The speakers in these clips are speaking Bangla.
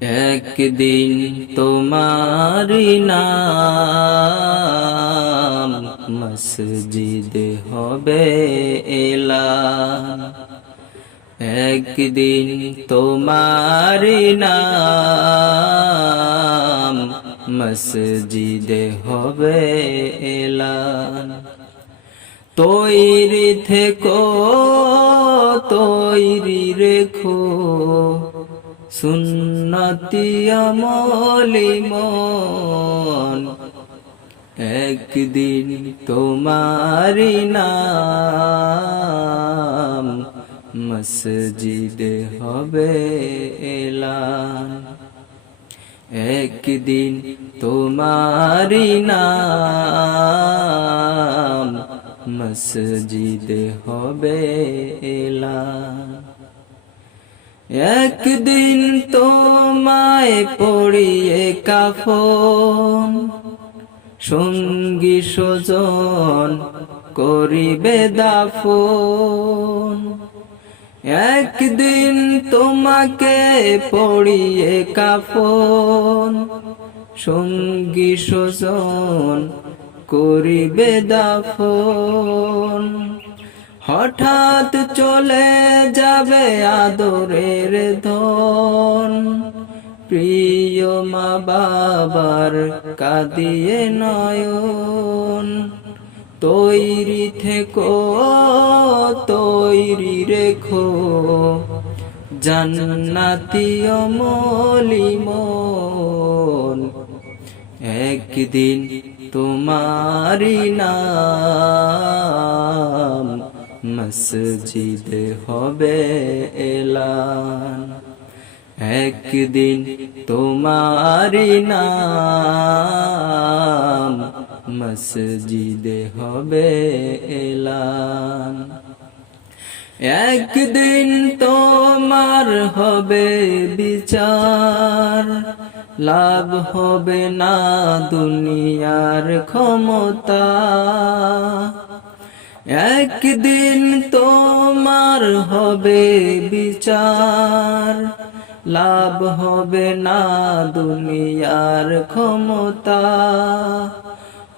একদিন তোমারি নাম মসজিদে হবে এলান। একদিন তোমারি নাম মসজিদে হবে এলান। তৈরি থেকো, তৈরি রেখো সুন্নতি আমলি মন। একদিন তোমারি নাম মসজিদে হবে এলান। একদিন তোমারি নাম মসজিদে হবে এলান। একদিন তোমায় পড়িয়ে কাফন, সঙ্গী স্বজন করিবে দাফন। একদিন তোমাকে পড়িয়ে কাফন, সঙ্গী স্বজন করিবে দাফন। হঠাৎ চলে যাবে আদরের ধন, প্রিয় মা বাবার কাঁদিয়ে নয়ন। তৈরি থেকো, তৈরি রেখো জান্নাতি আমলি মন। একদিন তোমারি নাম মসজিদে হবে এলান। একদিন তোমারি নাম মসজিদে হবে এলান। একদিন তোমার হবে বিচার, লাভ হবে না দুনিয়ার ক্ষমতা। একদিন তোমার হবে বিচার, লাভ হবে না দুনিয়ার ক্ষমতা।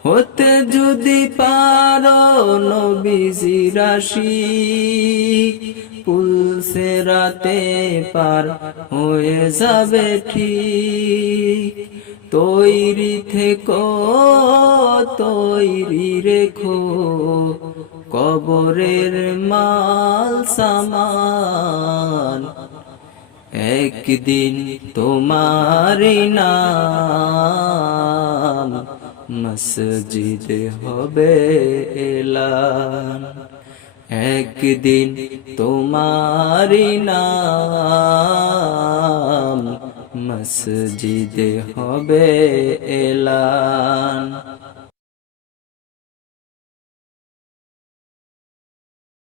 হতে যদি পারো নবীজির আশিক, পুলসে রাতে পার হয়ে যাবে ঠিক। তৈরি থেকো, তৈরি রেখো কবরের মাল সামান। একদিন তোমারি নাম মসজিদে হবে এলান। একদিন তোমারি নাম মসজিদে হবে এলান।